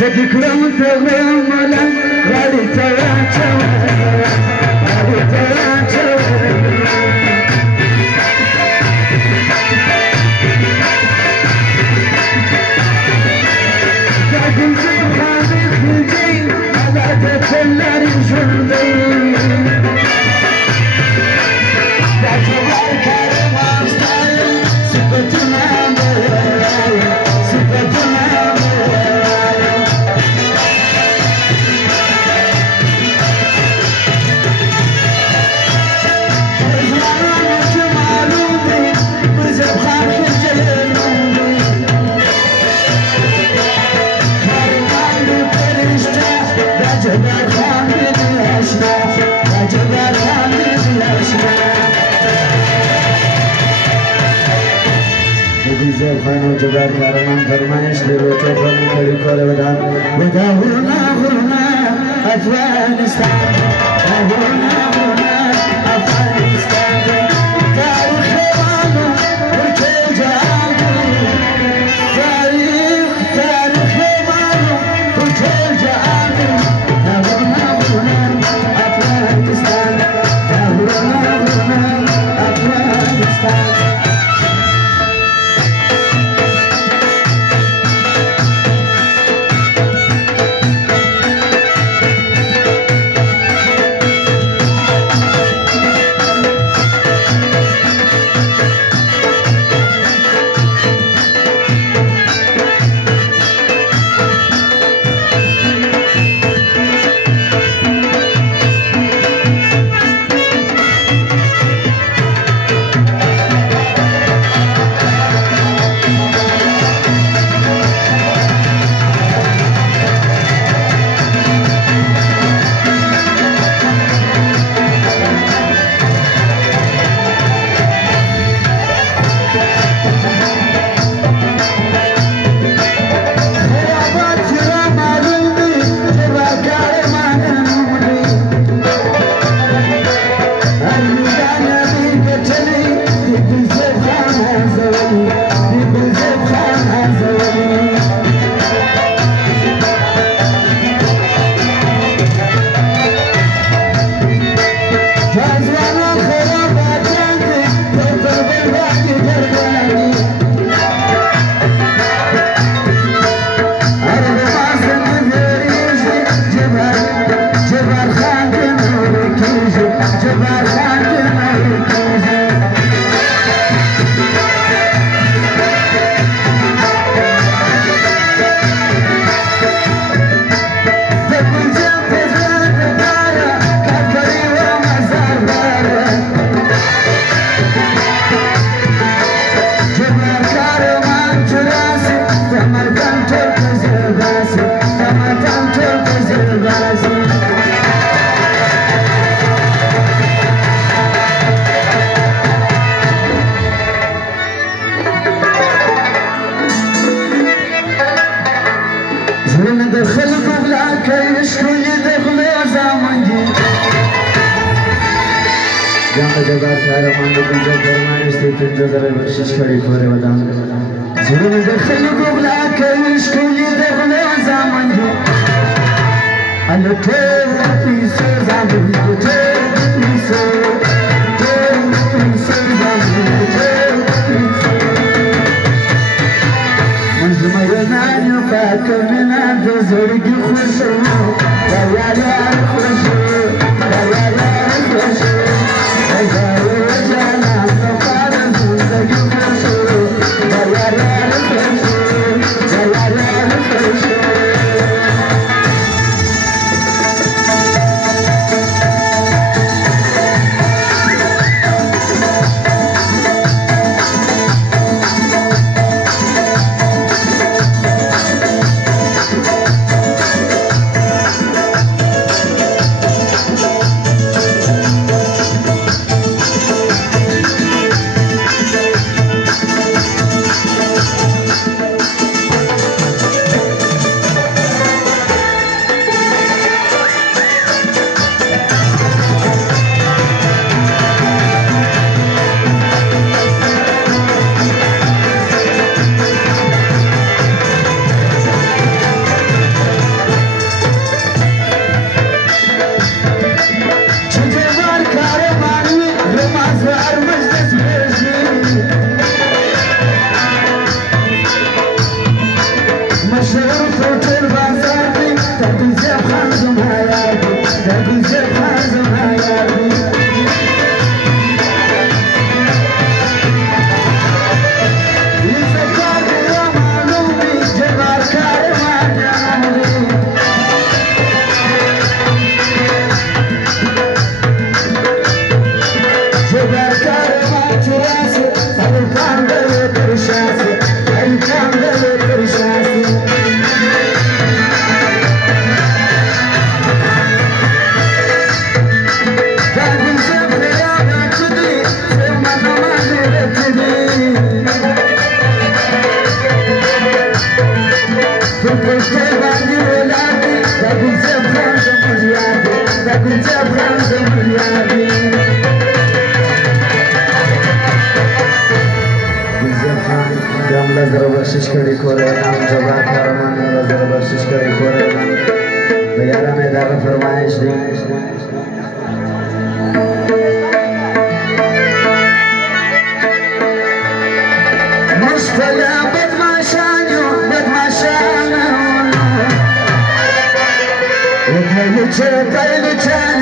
زكي كرمت غملا غادي تراجع غادي تراجع لكن سبحانك الجين على تتلر جندي خانو جبار کارمان فرمایش لرو تو خانو کری کار بدان وداورنا غرنا افغانستان وداورنا غرنا افغانستان تاریخ مانو ورچه جانو تاریخ مانو ورچه جانو وداورنا غرنا افغانستان وداورنا غرنا افغانستان जगार कारमान गुजर फरमाइश तो तुम जरा बख्शिश करी खोरे बदान जुल्म दखल गुबला के इश्क ये दखल ज़ामन जो अलटे पीसे ज़ामन जो पीसे मंज़मरनायो पाक मिना दो ज़ोरगी खुशो दयाला खुशो दयाला खुशो پشت بندی ولادی بگو زبخان زمریادی بگو زبخان زمریادی زبخان جام لزر بخشش کردی کوره نام جبا کارمان لزر بخشش کردی کوره نام بیاران اداره فرمایش دی مشفلا بدماشانو بدماشانو Paylıca